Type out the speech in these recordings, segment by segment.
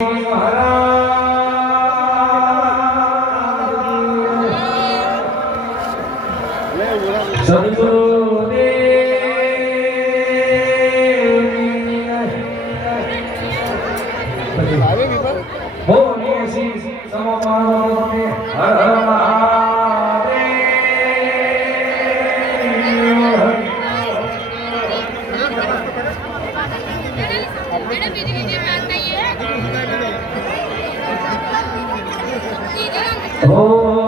我们来了。Oh.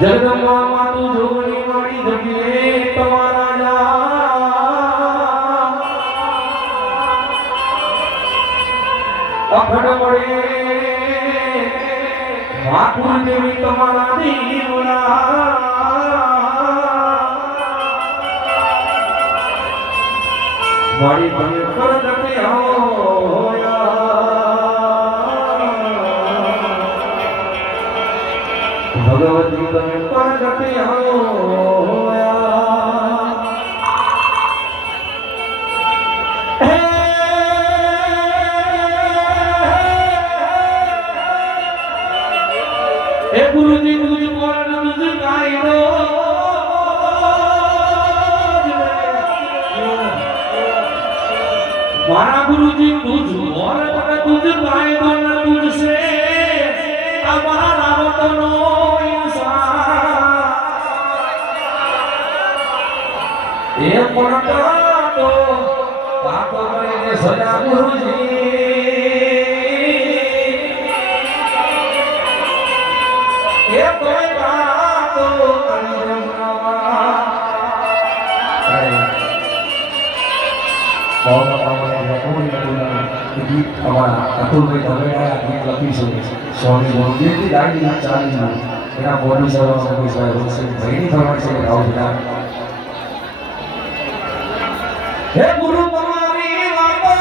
Jagdamba માતું જોગણી મારી જગીએ તમારા જા. અખડ મળે ઠાકુર દેવી મારી ભગવતી તમે પર જતી હે ગુરુજી ગુરુજી કોણ ગુરુજી કાયદો મારા ગુરુજી, તુજ મોર પર તુજ કાયદો ન તુજ સે અમારા મારા કાતો કાતો કરીને સજા ગુરુજી એ કોઈ રમવા ગીત અમારા અતુલભાઈ ધમેડા ગીત લખી છે. સ્વામી ગોવિંદજી દાડી ચાલી એના બોડી સર્વ સંગી સાહેબ ફરમાઈ છે બધા હે ગુરુ તમારી વાતો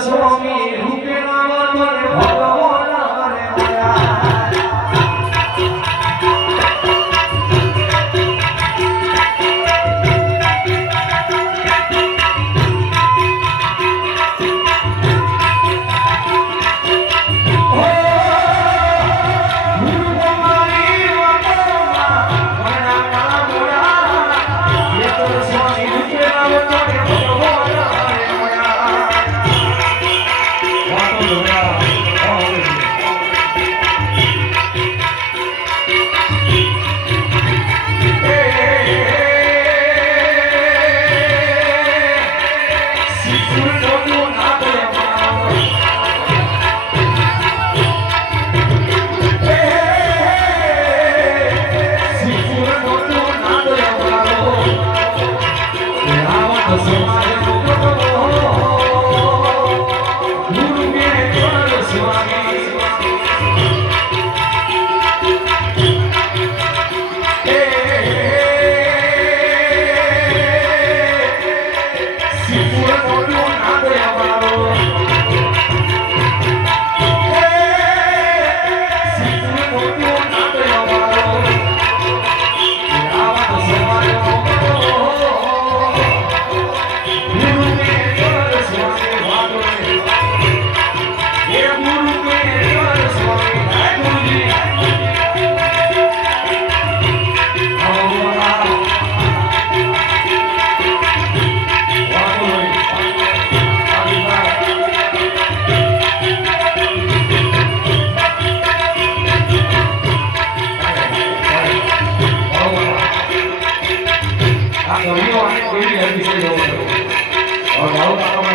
સ્વામી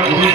Yeah.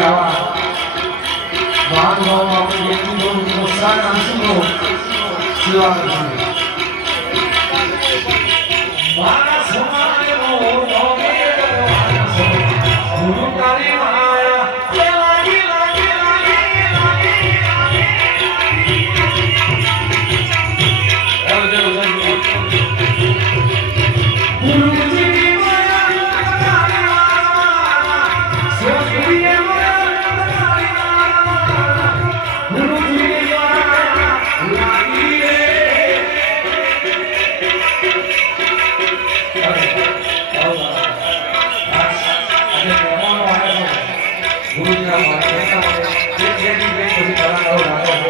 કે આવા મહાનુભાવો આપણે વ્યક્તિત્વ પ્રોત્સાહન માણસો ગુરુ તારી ભૂમિકા મારી નેતા મને જે જે બી બેન પછી તારા નામ રાખવા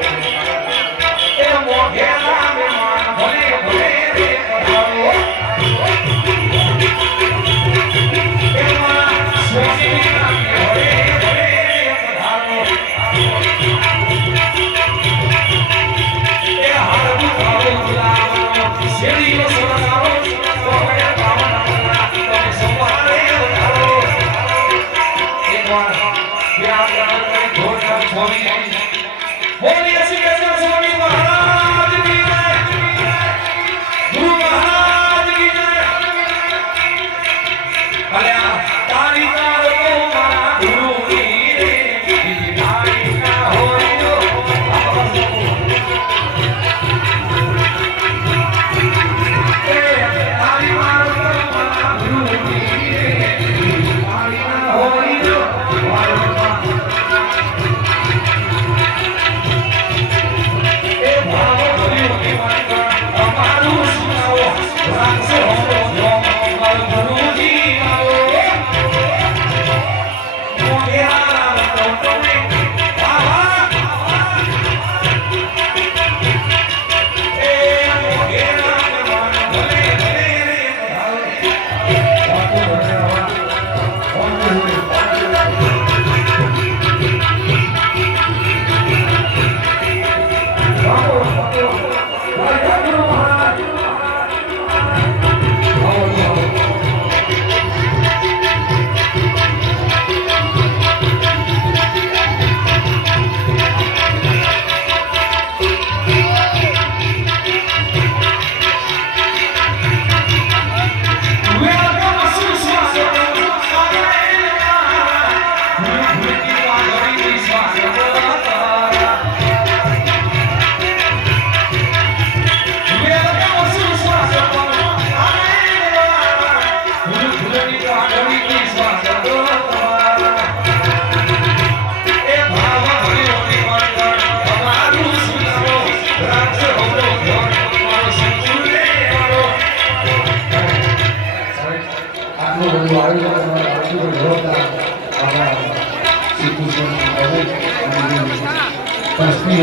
Morning, morning, morning, morning,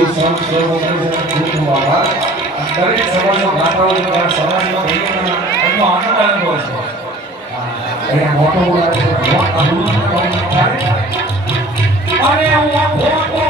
સંત સર્વોપરી ખૂબ ખૂબ આભાર અને દરેક સમાજનો ગાતાઓ દ્વારા સમાજમાં એમનો આનંદ અહીંયા મોટો અને હું